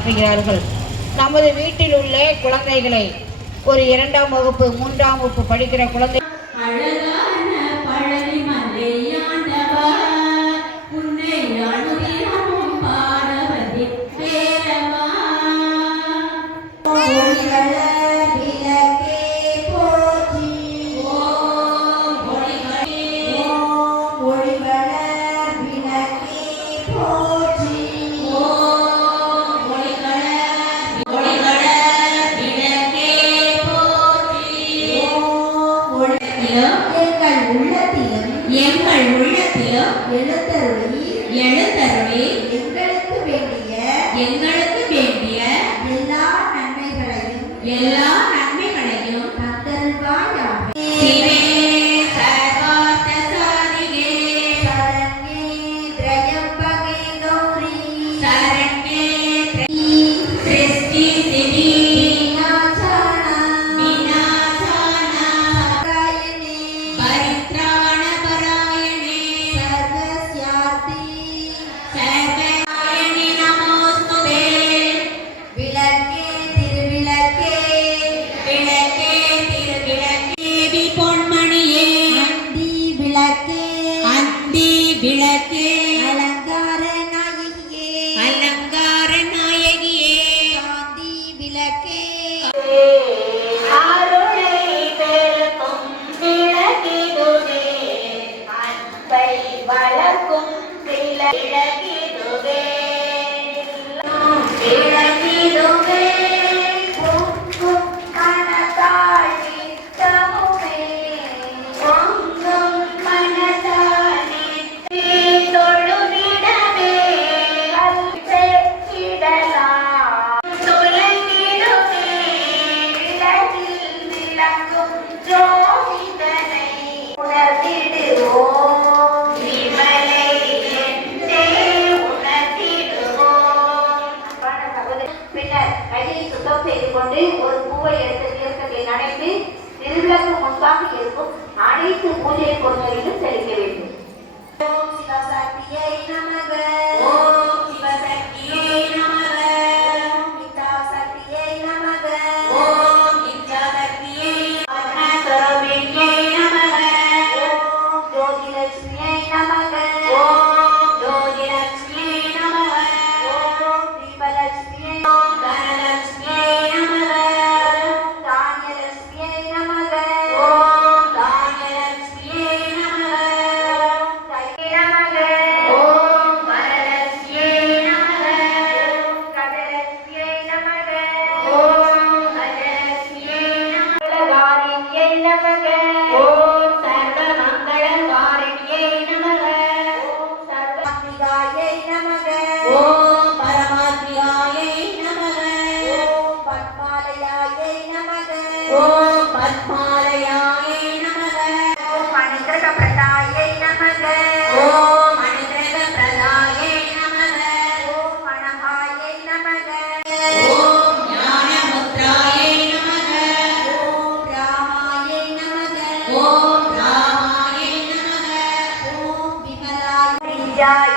நடத்துகிறார்கள். நமது வீட்டில் உள்ள குழந்தைகளை ஒரு 2ஆம் வகுப்பு 3ஆம் வகுப்பு படிக்கிற குழந்தை எங்கள் உள்ளத்திலும் எழுத்தருளி எங்களுக்கு வேண்டிய எல்லா நன்மைகளையும் தந்தருள்வாயாக. ஒரு பூவை எடுத்து தீர்த்தத்தை நடைத்து திருவிழாக்கு முன்பாக இருக்கும் அனைத்து பூஜை பொருட்களிலும் தெளிக்க வேண்டும். ஓம் சிவசக்தியை நமக. ஓம் சிவசக்தியை நமக. ஓம் இச்சாசக்தியை நமக. ஓம் இச்சாசக்தியை சரஸ்வதியை நமக. ஓம் ஜோதிலட்சுமியை நமக. ஓம் ஜோதிலட்சுமியை நமக. ஓம் தீபலட்சுமியை ஓம் தனலட்சுமியை Yeah.